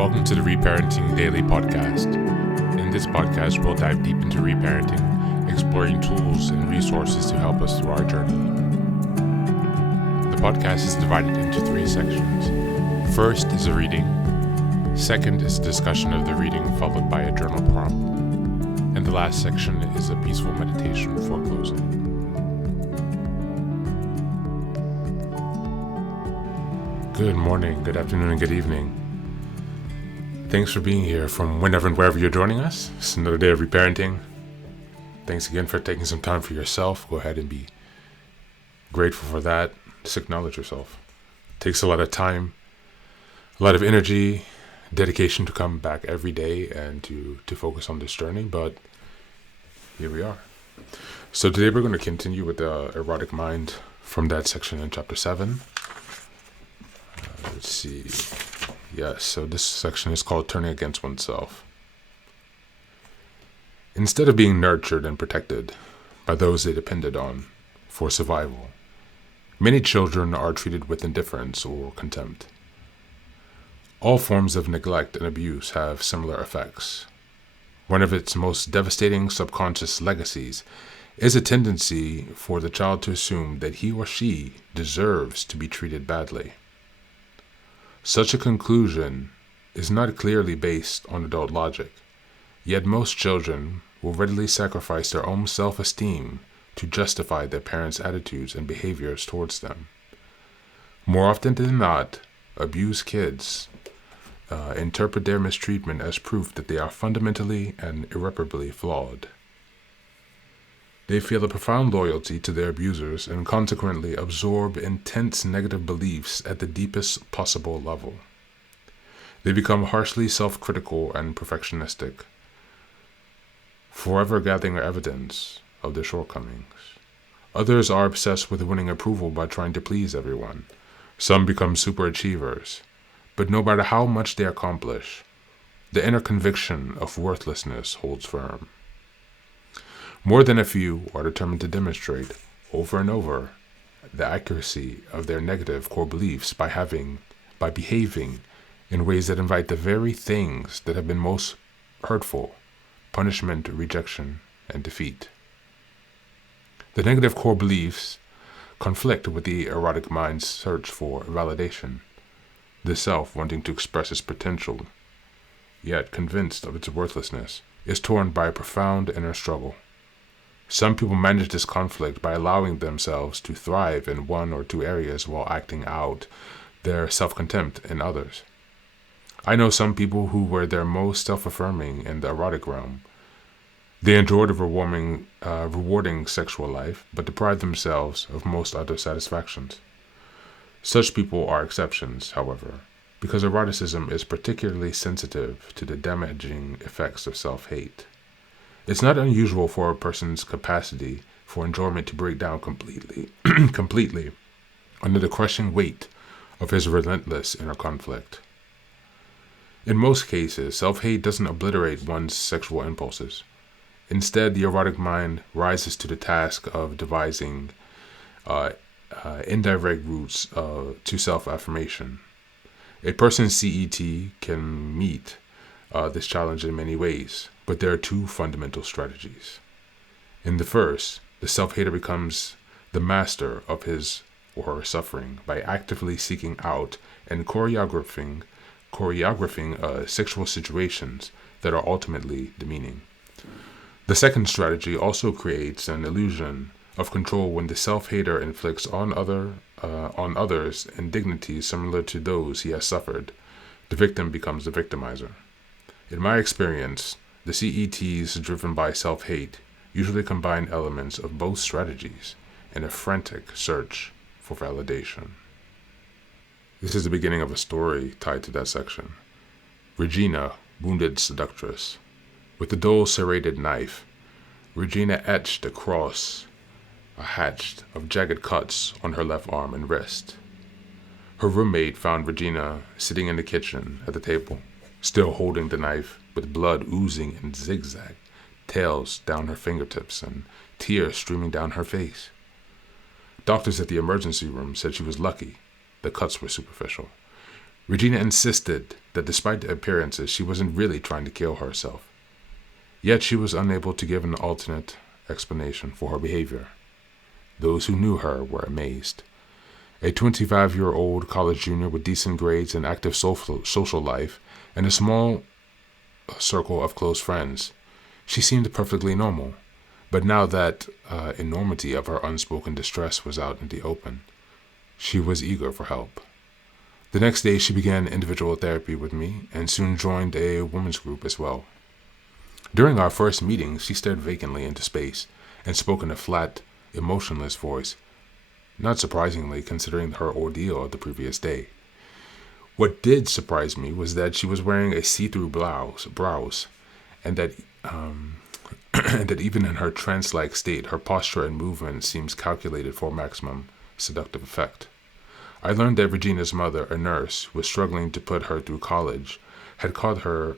Welcome to the Reparenting Daily podcast. In this podcast, we'll dive deep into reparenting, exploring tools and resources to help us through our journey. The podcast is divided into 3 sections. First is a reading. Second is a discussion of the reading, followed by a journal prompt. And the last section is a peaceful meditation for closing. Good morning, good afternoon, and good evening. Thanks for being here from whenever and wherever you're joining us. It's another day of reparenting. Thanks again for taking some time for yourself. Go ahead and be grateful for that. Just acknowledge yourself. It takes a lot of time, a lot of energy, dedication to come back every day and to focus on this journey, but here we are. So today we're going to continue with the erotic mind from that section in chapter 7. Let's see. Yes, so this section is called Turning Against Oneself. Instead of being nurtured and protected by those they depended on for survival, many children are treated with indifference or contempt. All forms of neglect and abuse have similar effects. One of its most devastating subconscious legacies is a tendency for the child to assume that he or she deserves to be treated badly. Such a conclusion is not clearly based on adult logic, yet most children will readily sacrifice their own self-esteem to justify their parents' attitudes and behaviors towards them. More often than not, abused kids interpret their mistreatment as proof that they are fundamentally and irreparably flawed. They feel a profound loyalty to their abusers and consequently absorb intense negative beliefs at the deepest possible level. They become harshly self-critical and perfectionistic, forever gathering evidence of their shortcomings. Others are obsessed with winning approval by trying to please everyone. Some become superachievers, but no matter how much they accomplish, the inner conviction of worthlessness holds firm. More than a few are determined to demonstrate, over and over, the accuracy of their negative core beliefs by behaving in ways that invite the very things that have been most hurtful: punishment, rejection, and defeat. The negative core beliefs conflict with the erotic mind's search for validation, the self wanting to express its potential, yet convinced of its worthlessness, is torn by a profound inner struggle. Some people manage this conflict by allowing themselves to thrive in one or two areas while acting out their self-contempt in others. I know some people who were their most self-affirming in the erotic realm. They enjoyed a rewarding sexual life, but deprived themselves of most other satisfactions. Such people are exceptions, however, because eroticism is particularly sensitive to the damaging effects of self-hate. It's not unusual for a person's capacity for enjoyment to break down completely under the crushing weight of his relentless inner conflict. In most cases, self-hate doesn't obliterate one's sexual impulses. Instead, the erotic mind rises to the task of devising indirect routes to self-affirmation. A person's CET can meet this challenge in many ways, but there are 2 fundamental strategies. In the first, the self-hater becomes the master of his or her suffering by actively seeking out and choreographing sexual situations that are ultimately demeaning. The second strategy also creates an illusion of control when the self-hater inflicts on others indignities similar to those he has suffered. The victim becomes the victimizer. In my experience, the CETs driven by self-hate usually combine elements of both strategies in a frantic search for validation. This is the beginning of a story tied to that section. Regina, wounded seductress. With a dull serrated knife, Regina etched across a hatch of jagged cuts on her left arm and wrist. Her roommate found Regina sitting in the kitchen at the table, still holding the knife, with blood oozing in zigzag tails down her fingertips and tears streaming down her face. Doctors at the emergency room said she was lucky. The cuts were superficial. Regina insisted that despite the appearances, she wasn't really trying to kill herself. Yet she was unable to give an alternate explanation for her behavior. Those who knew her were amazed. A 25-year-old college junior with decent grades and active social life and a small circle of close friends, she seemed perfectly normal. But now that enormity of her unspoken distress was out in the open, she was eager for help. The next day, she began individual therapy with me and soon joined a women's group as well. During our first meeting, she stared vacantly into space and spoke in a flat, emotionless voice, not surprisingly considering her ordeal of the previous day. What did surprise me was that she was wearing a see-through blouse, and that and that even in her trance-like state, her posture and movement seems calculated for maximum seductive effect. I learned that Regina's mother, a nurse, who was struggling to put her through college, had caught the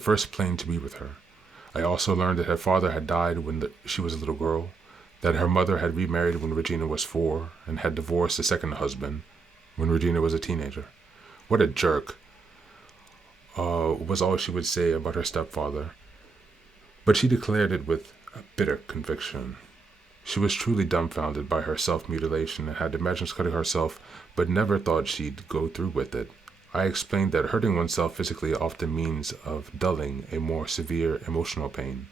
first plane to be with her. I also learned that her father had died when she was a little girl, that her mother had remarried when Regina was 4 and had divorced a second husband when Regina was a teenager. What a jerk, was all she would say about her stepfather, but she declared it with a bitter conviction. She was truly dumbfounded by her self-mutilation and had imagined cutting herself, but never thought she'd go through with it. I explained that hurting oneself physically often means of dulling a more severe emotional pain.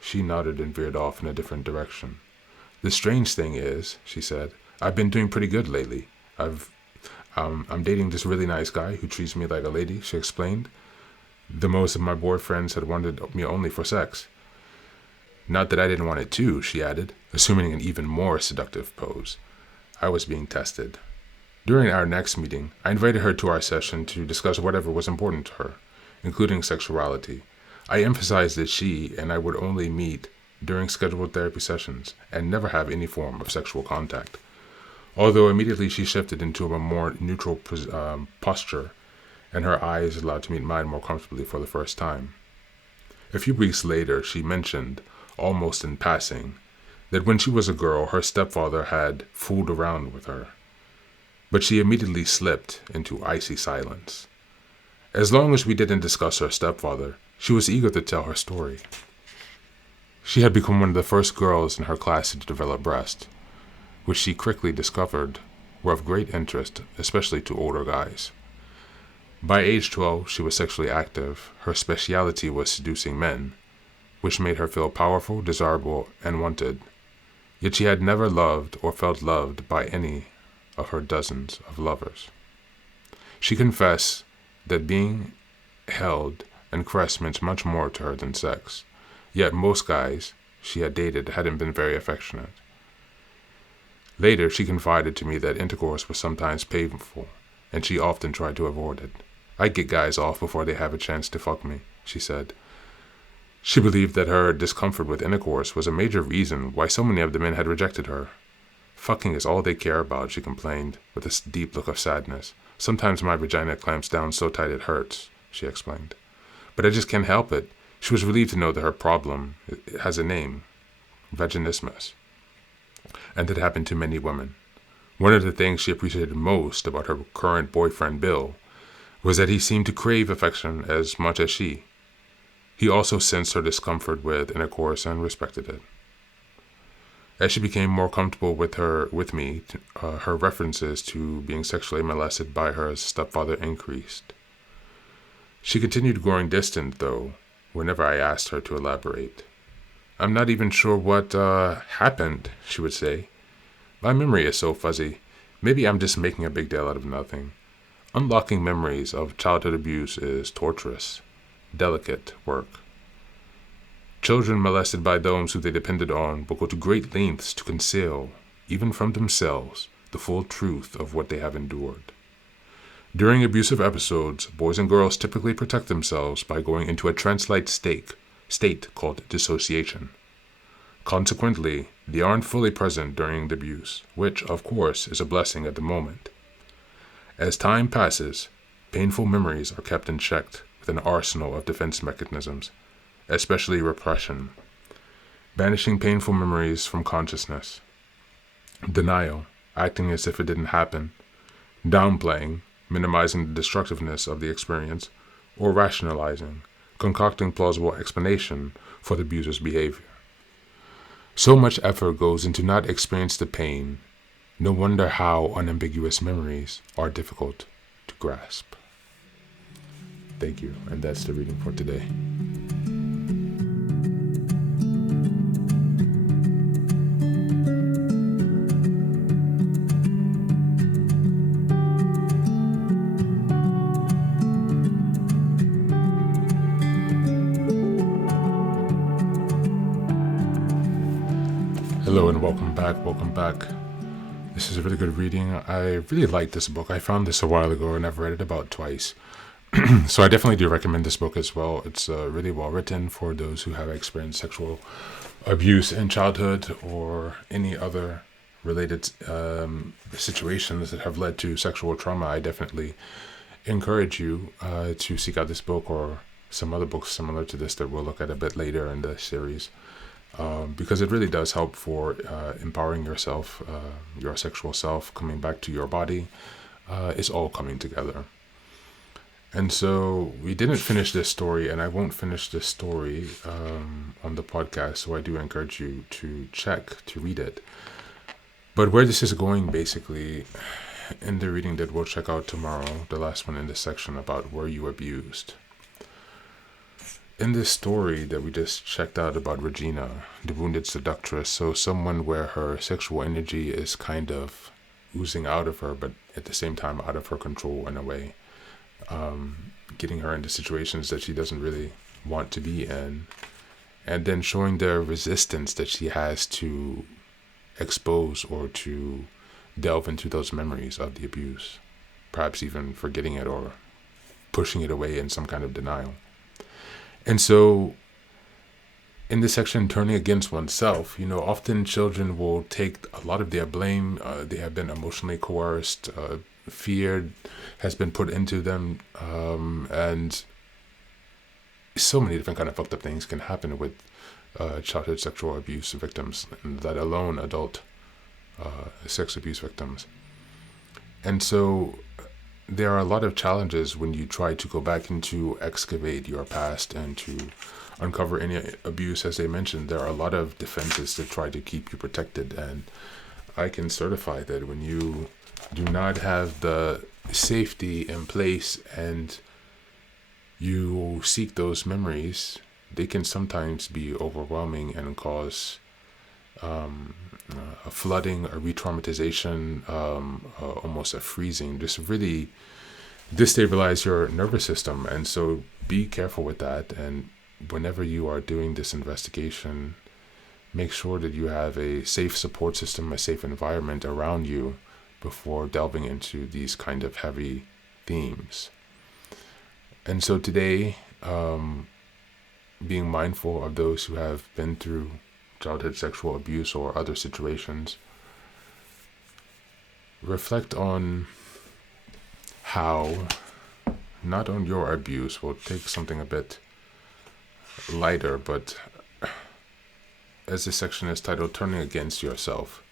She nodded and veered off in a different direction. The strange thing is, she said, I've been doing pretty good lately. I'm dating this really nice guy who treats me like a lady, she explained. The most of my boyfriends had wanted me only for sex. Not that I didn't want it too, she added, assuming an even more seductive pose. I was being tested. During our next meeting, I invited her to our session to discuss whatever was important to her, including sexuality. I emphasized that she and I would only meet during scheduled therapy sessions and never have any form of sexual contact. Although immediately she shifted into a more neutral posture, and her eyes allowed to meet mine more comfortably for the first time. A few weeks later, she mentioned, almost in passing, that when she was a girl, her stepfather had fooled around with her. But she immediately slipped into icy silence. As long as we didn't discuss her stepfather, she was eager to tell her story. She had become one of the first girls in her class to develop breasts, which she quickly discovered were of great interest, especially to older guys. By age 12, she was sexually active. Her specialty was seducing men, which made her feel powerful, desirable, and wanted. Yet she had never loved or felt loved by any of her dozens of lovers. She confessed that being held and caressed meant much more to her than sex, yet most guys she had dated hadn't been very affectionate. Later, she confided to me that intercourse was sometimes painful, and she often tried to avoid it. I get guys off before they have a chance to fuck me, she said. She believed that her discomfort with intercourse was a major reason why so many of the men had rejected her. Fucking is all they care about, she complained, with a deep look of sadness. Sometimes my vagina clamps down so tight it hurts, she explained. But I just can't help it. She was relieved to know that her problem has a name, vaginismus, and it happened to many women. One of the things she appreciated most about her current boyfriend, Bill, was that he seemed to crave affection as much as she. He also sensed her discomfort with intercourse and respected it. As she became more comfortable with me, her references to being sexually molested by her stepfather increased. She continued growing distant, though, whenever I asked her to elaborate. I'm not even sure what happened, she would say. My memory is so fuzzy. Maybe I'm just making a big deal out of nothing. Unlocking memories of childhood abuse is torturous, delicate work. Children molested by those who they depended on will go to great lengths to conceal, even from themselves, the full truth of what they have endured. During abusive episodes, boys and girls typically protect themselves by going into a trance-like state called dissociation. Consequently, they aren't fully present during the abuse, which, of course, is a blessing at the moment. As time passes, painful memories are kept in check with an arsenal of defense mechanisms, especially repression, banishing painful memories from consciousness, denial, acting as if it didn't happen, downplaying, minimizing the destructiveness of the experience, or rationalizing, concocting plausible explanation for the abuser's behavior. So much effort goes into not experience the pain. No wonder how unambiguous memories are difficult to grasp. Thank you, and that's the reading for today. Hello and welcome back. This is a really good reading. I really like this book. I found this a while ago and I've read it about twice. So I definitely do recommend this book as well. It's really well written for those who have experienced sexual abuse in childhood or any other related situations that have led to sexual trauma. I definitely encourage you to seek out this book or some other books similar to this that we'll look at a bit later in the series. Because it really does help for empowering yourself, your sexual self, coming back to your body. It's all coming together. And so we didn't finish this story, and I won't finish this story on the podcast, so I do encourage you to read it. But where this is going, basically, in the reading that we'll check out tomorrow, the last one in this section about were you abused? In this story that we just checked out about Regina, the wounded seductress, so someone where her sexual energy is kind of oozing out of her, but at the same time out of her control in a way, getting her into situations that she doesn't really want to be in, and then showing the resistance that she has to expose or to delve into those memories of the abuse, perhaps even forgetting it or pushing it away in some kind of denial. And so in this section, turning against oneself, often children will take a lot of their blame. They have been emotionally coerced, fear has been put into them, and so many different kind of fucked up things can happen with childhood sexual abuse victims, let alone adult sex abuse victims. And so there are a lot of challenges when you try to go back and to excavate your past and to uncover any abuse. As I mentioned, there are a lot of defenses that try to keep you protected. And I can certify that when you do not have the safety in place and you seek those memories, they can sometimes be overwhelming and cause a flooding, a re-traumatization, almost a freezing, just really destabilize your nervous system. And so be careful with that. And whenever you are doing this investigation, make sure that you have a safe support system, a safe environment around you before delving into these kind of heavy themes. And so today, being mindful of those who have been through childhood sexual abuse or other situations, reflect on how, not on your abuse, we'll take something a bit lighter, but as this section is titled, Turning Against Yourself,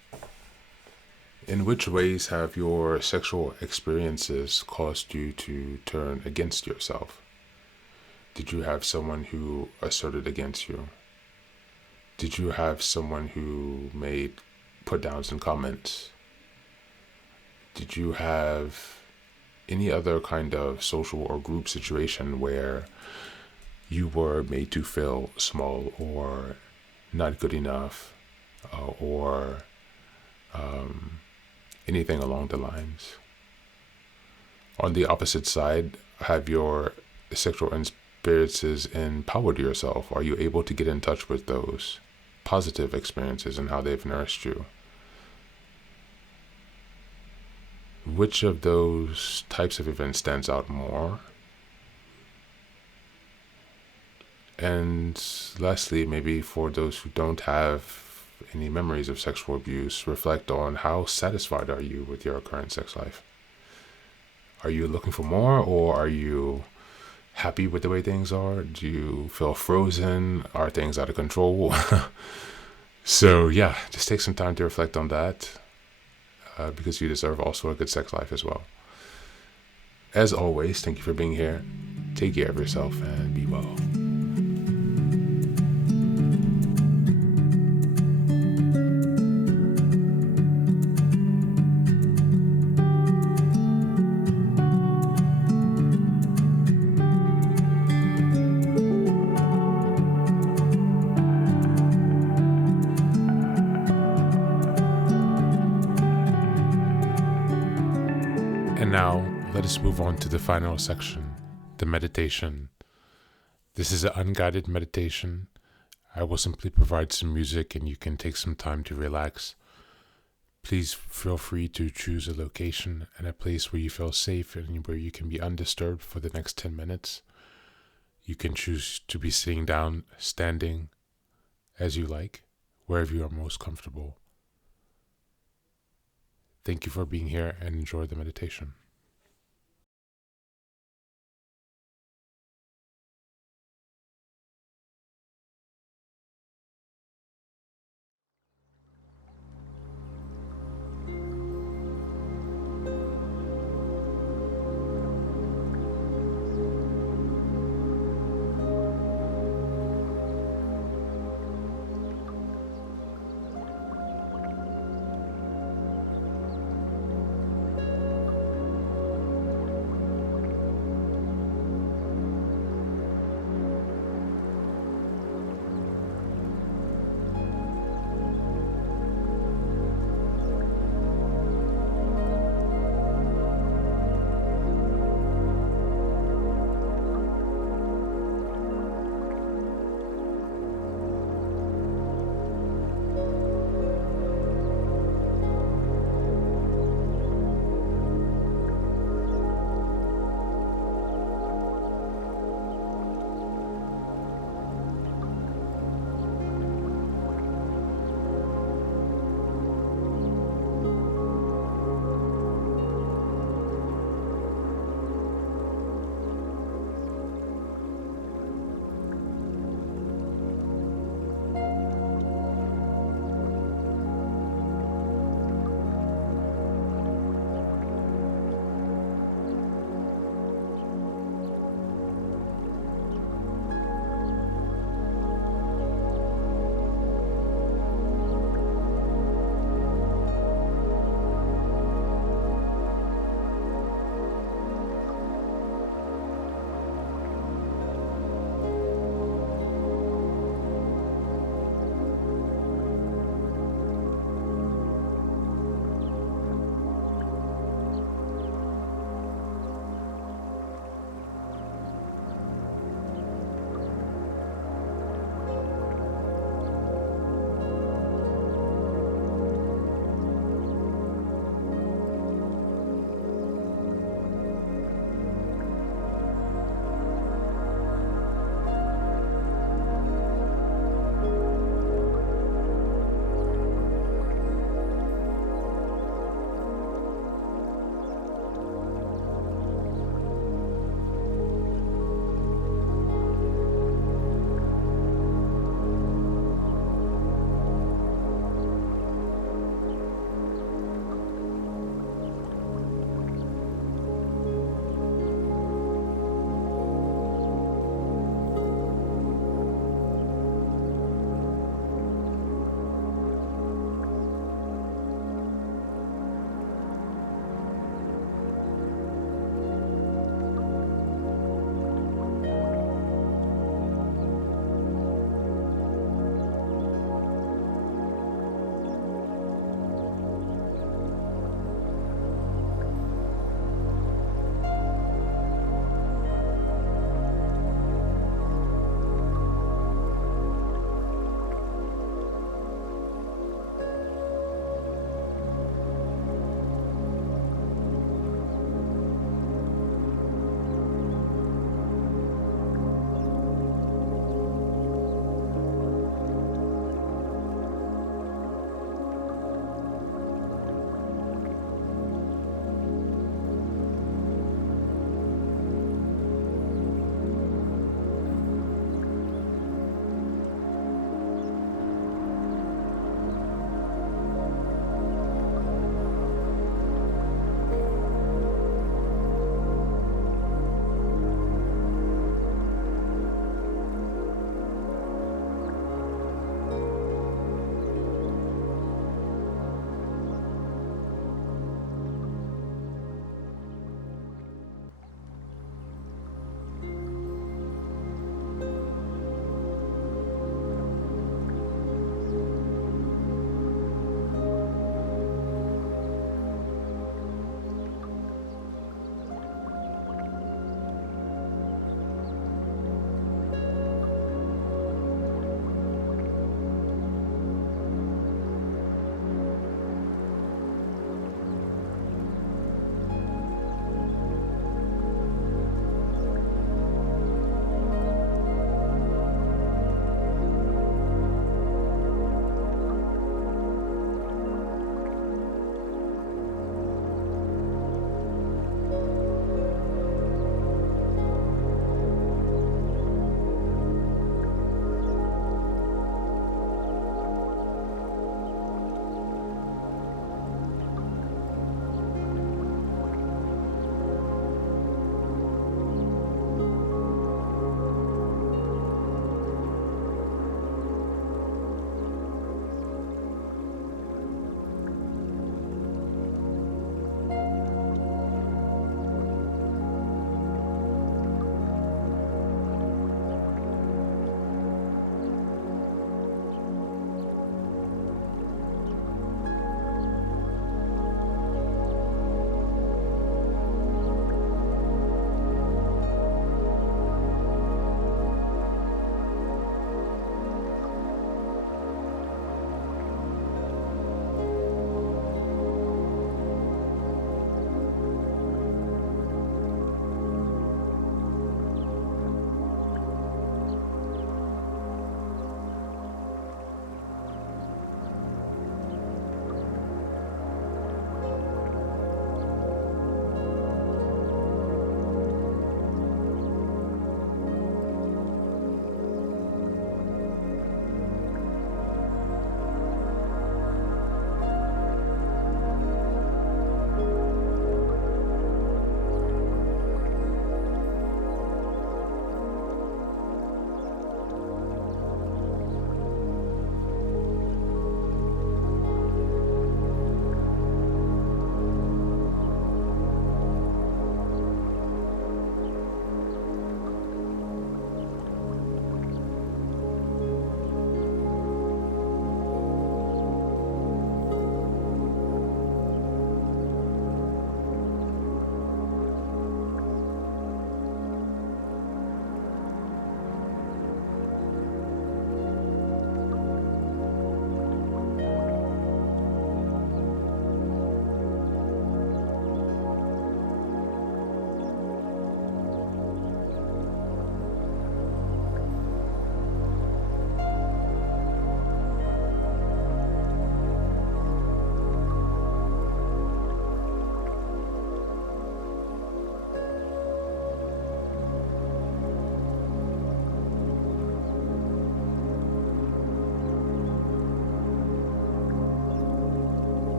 in which ways have your sexual experiences caused you to turn against yourself? Did you have someone who asserted against you? Did you have someone who made put-downs and comments? Did you have any other kind of social or group situation where you were made to feel small or not good enough, or anything along the lines? On the opposite side, have your sexual experiences empowered yourself? Are you able to get in touch with those positive experiences and how they've nourished you? Which of those types of events stands out more? And lastly, maybe for those who don't have any memories of sexual abuse, reflect on how satisfied are you with your current sex life? Are you looking for more, or are you happy with the way things are? Do you feel frozen? Are things out of control? So just take some time to reflect on that, because you deserve also a good sex life as well. As always, thank you for being here. Take care of yourself and be well. And now, let us move on to the final section, the meditation. This is an unguided meditation. I will simply provide some music and you can take some time to relax. Please feel free to choose a location and a place where you feel safe and where you can be undisturbed for the next 10 minutes. You can choose to be sitting down, standing, as you like, wherever you are most comfortable. Thank you for being here and enjoy the meditation.